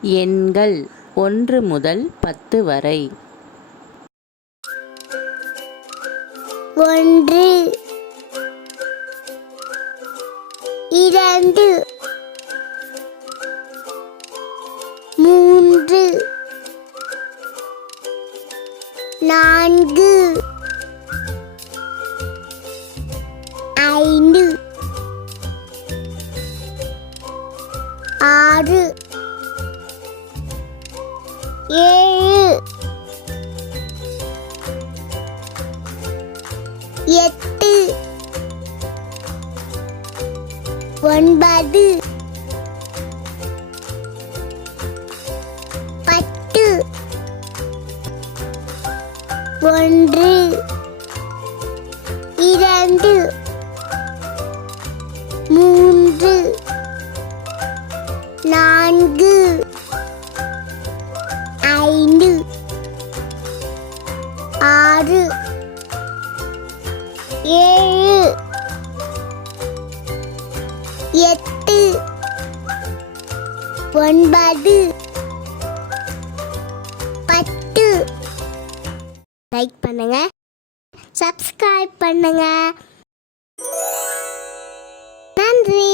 எண்கள் ஒன்று முதல் பத்து வரை. ஒன்று இரண்டு மூன்று நான்கு ஆறு. ஏழு. எட்டு. ஒன்பது. பத்து. ஒன்று. இரண்டு. நான்கு. ஐந்து. ஆறு. ஏழு. எட்டு. ஒன்பது. பத்து. லைக் பண்ணுங்க. சப்ஸ்கிரைப் பண்ணுங்க. நன்றி.